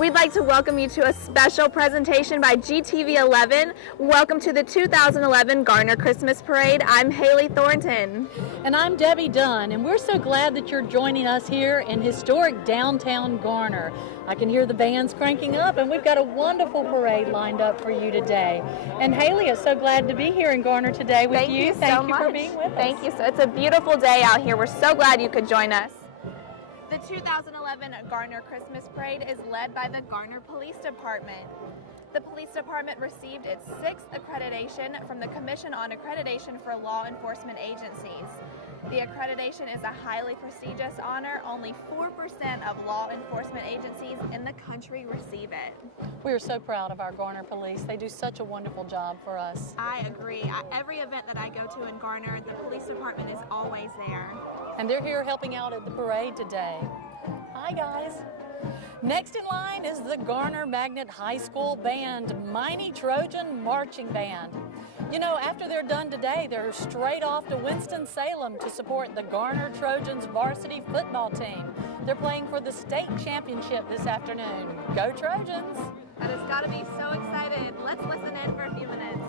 We'd like to welcome you to a special presentation by GTV 11. Welcome to the 2011 Garner Christmas Parade. I'm Hayley Thornton. And I'm Debbie Dunn, and we're so glad that you're joining us here in historic downtown Garner. I can hear the bands cranking up, and we've got a wonderful parade lined up for you today. And Hayley is so glad to be here in Garner today with you. Thank you for being with us. Thank you. So it's a beautiful day out here. We're so glad you could join us. The 2011 Garner Christmas Parade is led by the Garner Police Department. The police department received its 6th accreditation from the Commission on Accreditation for Law Enforcement Agencies. The accreditation is a highly prestigious honor. Only 4% of law enforcement agencies in the country receive it. We are so proud of our Garner Police. They do such a wonderful job for us. I agree. Every event that I go to in Garner, the police department is always there. And they're here helping out at the parade today. Hi, guys. Next in line is the Garner Magnet High School Band, Mighty Trojan Marching Band. You know, after they're done today, they're straight off to Winston-Salem to support the Garner Trojans varsity football team. They're playing for the state championship this afternoon. Go Trojans! That has got to be so excited. Let's listen in for a few minutes.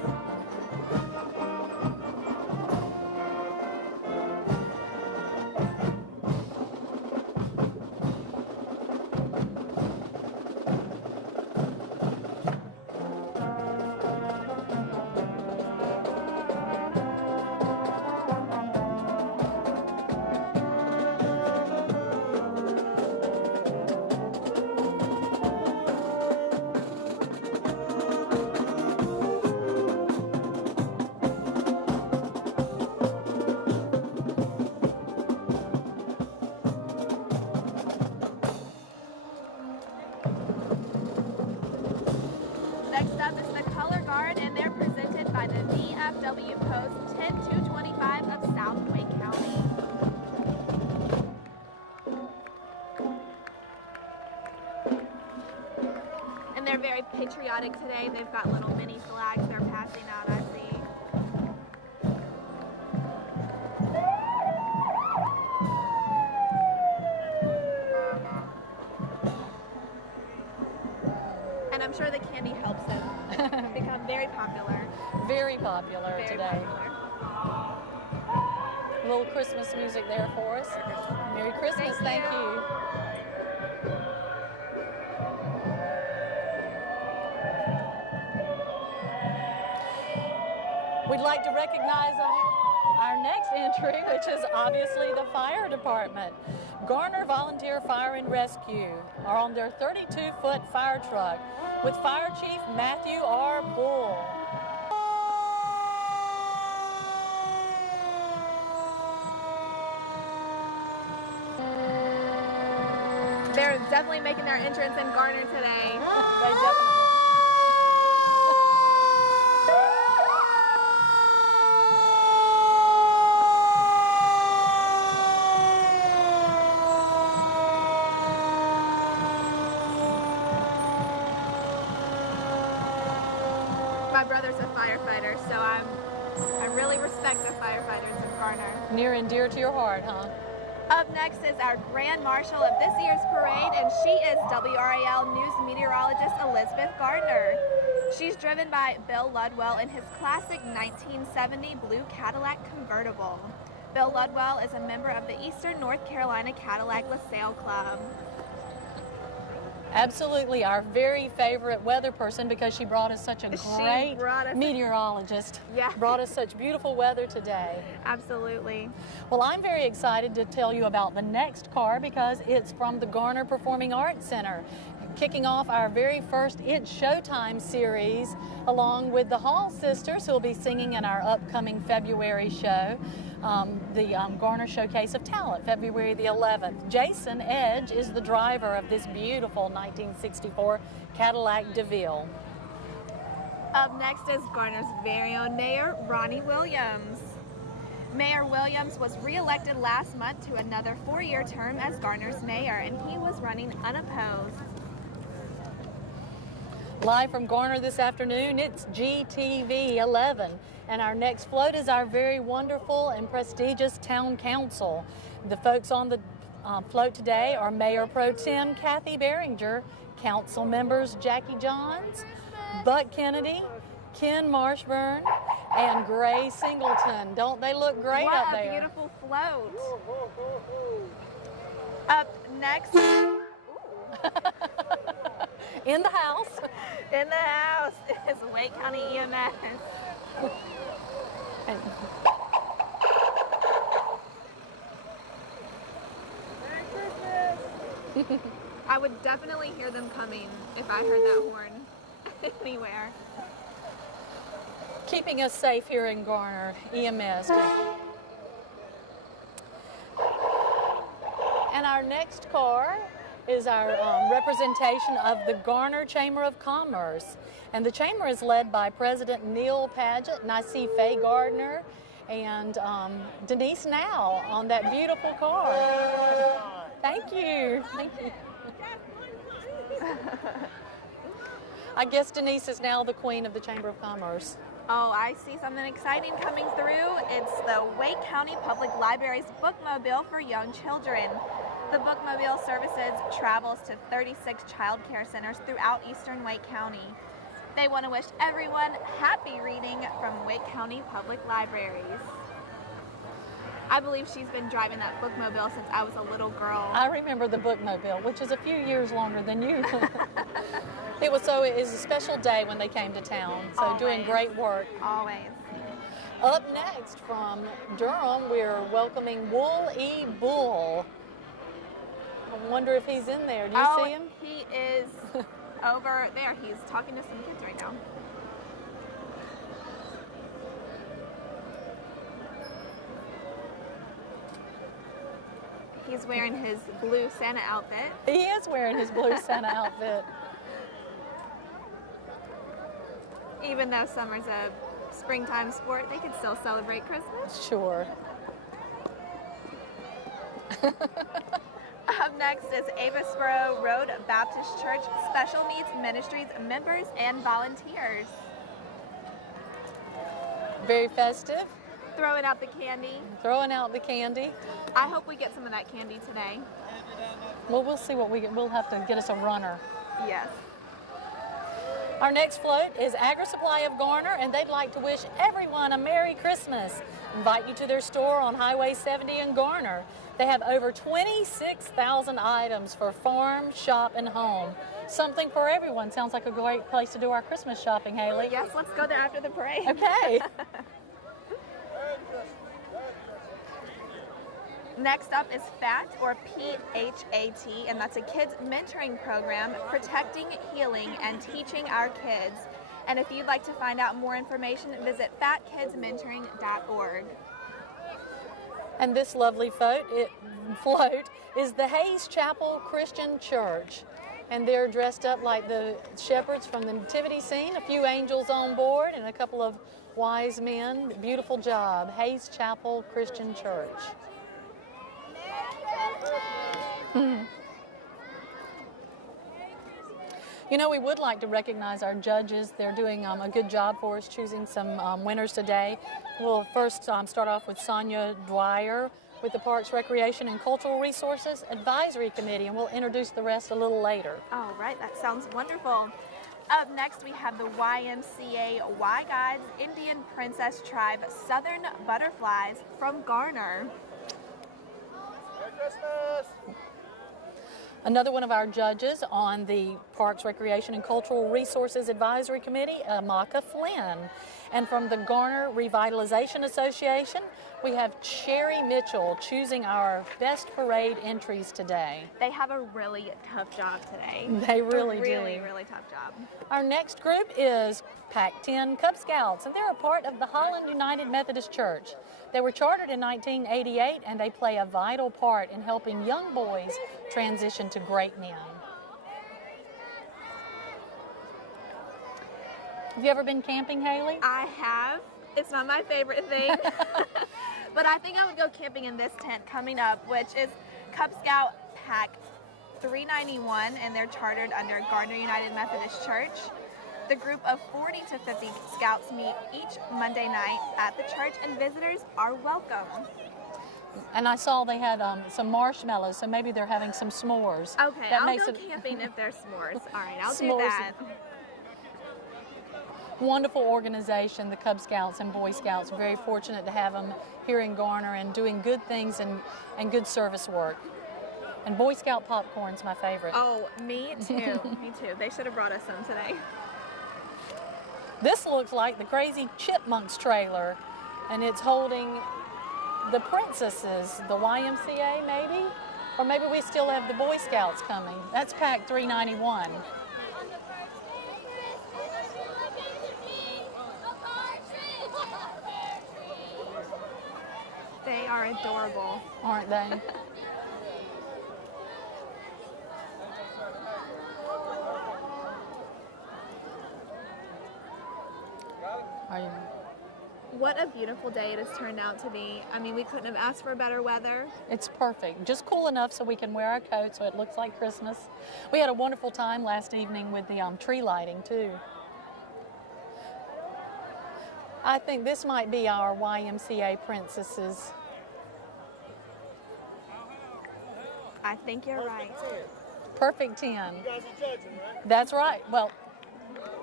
Next up is the Color Guard, and they're presented by the VFW Post 10225 of South Wake County. And they're very patriotic today. They've got little mini flags they're passing out, I see. And I'm sure the candy helps them become very popular. Very popular today. A little Christmas music there for us. Merry Christmas, thank you. We'd like to recognize our next entry, which is obviously the fire department. Garner Volunteer Fire and Rescue are on their 32-foot fire truck with Fire Chief Matthew R. Bull. They're definitely making their entrance in Garner today. They definitely. My brother's a firefighter, so I really respect the firefighters in Garner. Near and dear to your heart, huh? Up next is our Grand Marshal of this year's parade, and she is WRAL News meteorologist Elizabeth Gardner. She's driven by Bill Ludwell in his classic 1970 blue Cadillac convertible. Bill Ludwell is a member of the Eastern North Carolina Cadillac LaSalle Club. Absolutely, our very favorite weather person, because she brought us such a great meteorologist. Yeah. Brought us such beautiful weather today. Absolutely. Well, I'm very excited to tell you about the next car because it's from the Garner Performing Arts Center, kicking off our very first It's Showtime series, along with the Hall Sisters, who will be singing in our upcoming February show. The Garner Showcase of Talent, February the 11th. Jason Edge is the driver of this beautiful 1964 Cadillac DeVille. Up next is Garner's very own mayor, Ronnie Williams. Mayor Williams was re-elected last month to another 4-year term as Garner's mayor, and he was running unopposed. Live from Garner this afternoon, it's GTV 11. And our next float is our very wonderful and prestigious town council. The folks on the float today are Mayor Pro Tem Kathy Behringer, Council members Jackie Johns, Buck Kennedy, Ken Marshburn, and Gray Singleton. Don't they look great up there? What a beautiful float. Up next, in the house. in the house is Wake County EMS. I would definitely hear them coming if I heard that horn anywhere. Keeping us safe here in Garner, EMS. And our next car is our representation of the Garner Chamber of Commerce. And the chamber is led by President Neil Padgett, and I see Faye Gardner and Denise Now on that beautiful car. Thank you. Thank you. I guess Denise is now the queen of the Chamber of Commerce. Oh, I see something exciting coming through. It's the Wake County Public Library's Bookmobile for young children. The Bookmobile services travels to 36 child care centers throughout eastern Wake County. They want to wish everyone happy reading from Wake County Public Libraries. I believe she's been driving that Bookmobile since I was a little girl. I remember the Bookmobile, which is a few years longer than you. It was a special day when they came to town, so Always. doing great work. Always. Up next from Durham, we're welcoming Wool E. Bull. I wonder if he's in there. Do you see him? He is over there. He's talking to some kids right now. He's wearing his blue Santa outfit. He is wearing his blue Santa outfit. Even though summer's a springtime sport, they can still celebrate Christmas. Sure. Up next is Avasbo Road Baptist Church Special Needs Ministries members and volunteers. Very festive. Throwing out the candy. Throwing out the candy. I hope we get some of that candy today. Well, we'll see what we get. We'll have to get us a runner. Yes. Our next float is Agri Supply of Garner, and they'd like to wish everyone a Merry Christmas. Invite you to their store on Highway 70 in Garner. They have over 26,000 items for farm, shop, and home. Something for everyone. Sounds like a great place to do our Christmas shopping, Hayley. Yes, let's go there after the parade. Okay. Next up is PHAT, or P-H-A-T, and that's a kids mentoring program protecting, healing, and teaching our kids. And if you'd like to find out more information, visit phatkidsmentoring.org. And this lovely float is the Hayes Chapel Christian Church. And they're dressed up like the shepherds from the nativity scene, a few angels on board, and a couple of wise men. Beautiful job. Hayes Chapel Christian Church. You know, we would like to recognize our judges. They're doing a good job for us, choosing some winners today. We'll first start off with Sonia Dwyer with the Parks, Recreation, and Cultural Resources Advisory Committee, and we'll introduce the rest a little later. All right, that sounds wonderful. Up next, we have the YMCA Y Guides Indian Princess Tribe Southern Butterflies from Garner. Merry Christmas! Another one of our judges on the Parks, Recreation, and Cultural Resources Advisory Committee, Amaka Flynn. And from the Garner Revitalization Association, we have Sherry Mitchell choosing our best parade entries today. They have a really tough job today. They really do. Really tough job. Our next group is Pack 10 Cub Scouts, and they're a part of the Holland United Methodist Church. They were chartered in 1988, and they play a vital part in helping young boys transition to great men. Have you ever been camping, Hayley? I have. It's not my favorite thing. But I think I would go camping in this tent coming up, which is Cub Scout Pack 391, and they're chartered under Garner United Methodist Church. The group of 40 to 50 scouts meet each Monday night at the church, and visitors are welcome. And I saw they had some marshmallows, so maybe they're having some s'mores. Okay, that I'll makes go it camping if there's s'mores. All right, I'll do S'mores. that. Wonderful organization, the Cub Scouts and Boy Scouts. Very fortunate to have them here in Garner and doing good things and good service work. And Boy Scout popcorn's my favorite. Oh, me too. Me too. They should have brought us some today. This looks like the Crazy Chipmunks trailer, and it's holding the princesses, the YMCA maybe? Or maybe we still have the Boy Scouts coming. That's Pack 391. They are adorable. Aren't they? Are you? What a beautiful day it has turned out to be. I mean, we couldn't have asked for better weather. It's perfect. Just cool enough so we can wear our coats so it looks like Christmas. We had a wonderful time last evening with the tree lighting too. I think this might be our YMCA princesses. I think you're right. Perfect 10. You guys are judging, right? That's right. Well,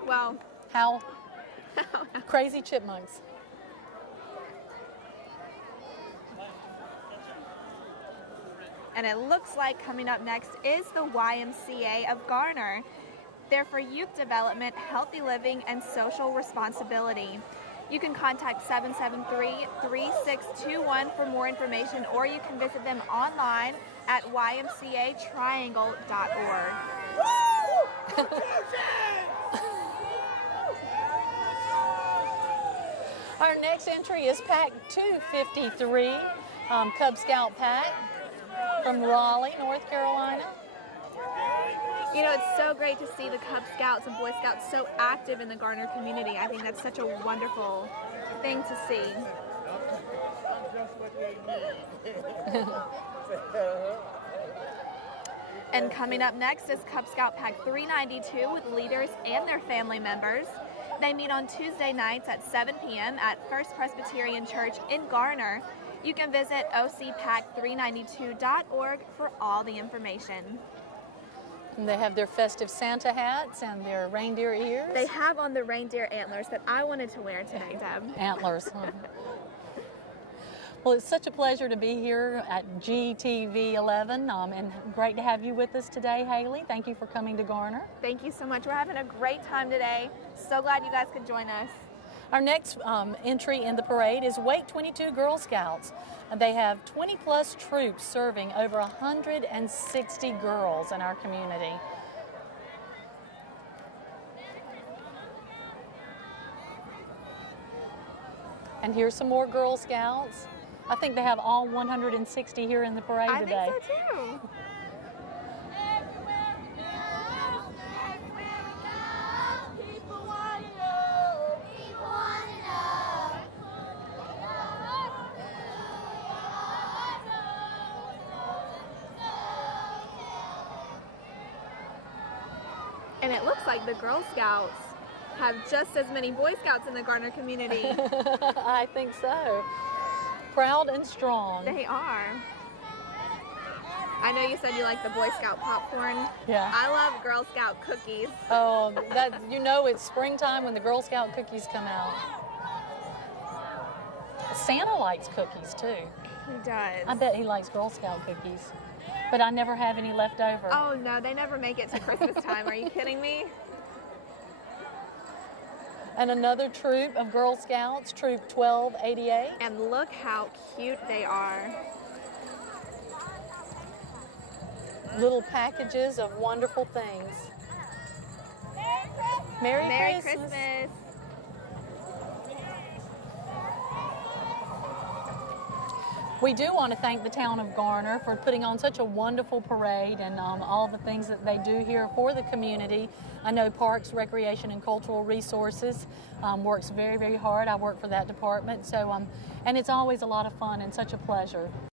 Well, how Crazy Chipmunks. and it looks like coming up next is the YMCA of Garner. They're for youth development, healthy living, and social responsibility. You can contact 773-3621 for more information, or you can visit them online at ymcatriangle.org. Our next entry is Pack 253, Cub Scout Pack from Raleigh, North Carolina. You know, it's so great to see the Cub Scouts and Boy Scouts so active in the Garner community. I think that's such a wonderful thing to see. And coming up next is Cub Scout Pack 392 with leaders and their family members. They meet on Tuesday nights at 7 p.m. at Firstpresbyterian Church in Garner. You can visit ocpack392.org for all the information. And they have their festive Santa hats and their reindeer ears. They have on the reindeer antlers that I wanted to wear today, Deb. Antlers. Huh? Well, it's such a pleasure to be here at GTV 11, and great to have you with us today, Hayley. Thank you for coming to Garner. Thank you so much. We're having a great time today. So glad you guys could join us. Our next entry in the parade is Wake 22 Girl Scouts. They have 20 plus troops serving over 160 girls in our community. And here's some more Girl Scouts. I think they have all 160 here in the parade today. I think so too. And it looks like the Girl Scouts have just as many Boy Scouts in the Garner community. I think so. Proud and strong. They are. I know you said you like the Boy Scout popcorn. Yeah. I love Girl Scout cookies. Oh, that, you know it's springtime when the Girl Scout cookies come out. Santa likes cookies too. He does. I bet he likes Girl Scout cookies. But I never have any left over. Oh no, they never make it to Christmas time. Are you kidding me? And another troop of Girl Scouts, Troop 1288. And look how cute they are. Little packages of wonderful things. Merry Christmas. We do want to thank the town of Garner for putting on such a wonderful parade and all the things that they do here for the community. I know Parks, Recreation, and Cultural Resources works very, very hard. I work for that department, so and it's always a lot of fun and such a pleasure.